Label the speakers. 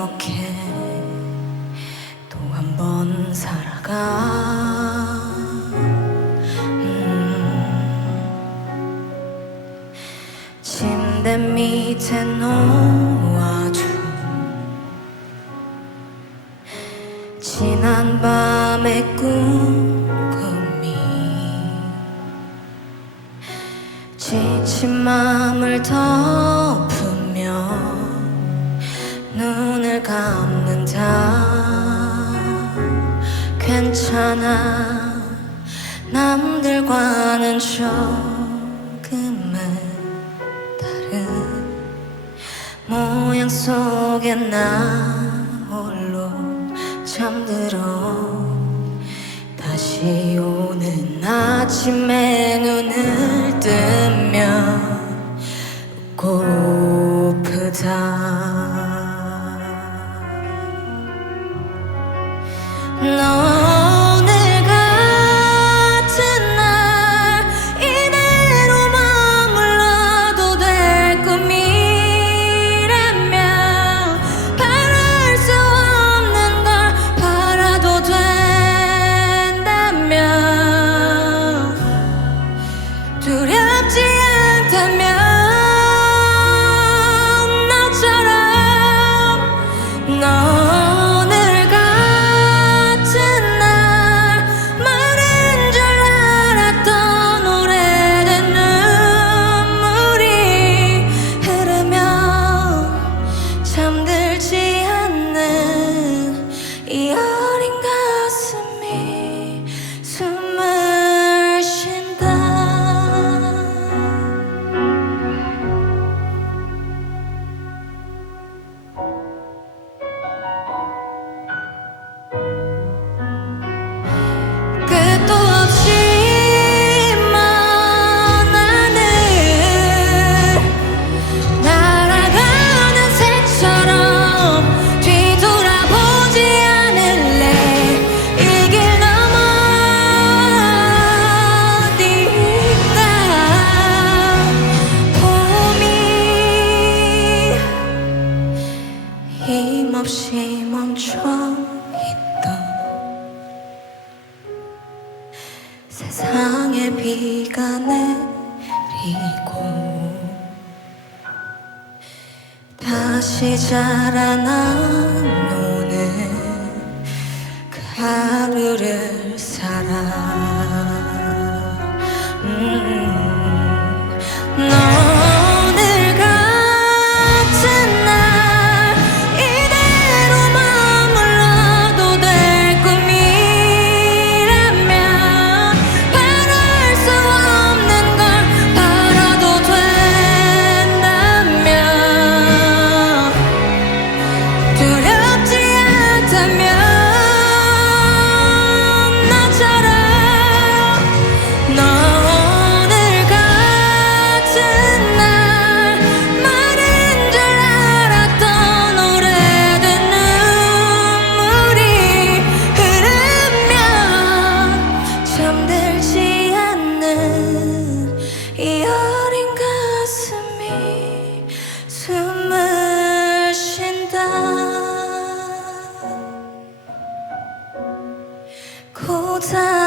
Speaker 1: 이렇게 또 한 번 살아가. 음. 침대 밑에 놓아줘. 지난 밤의 꿈꿈이 지친 마음을 더 감는다 괜찮아. 남들과는 조금은 다른 모양 속에 나 홀로 잠들어. 다시 오는 아침에 눈을 뜨면 고프다. No. 끊임없이 멈춰 있던 세상에 비가 내리고 다시 자라나 不在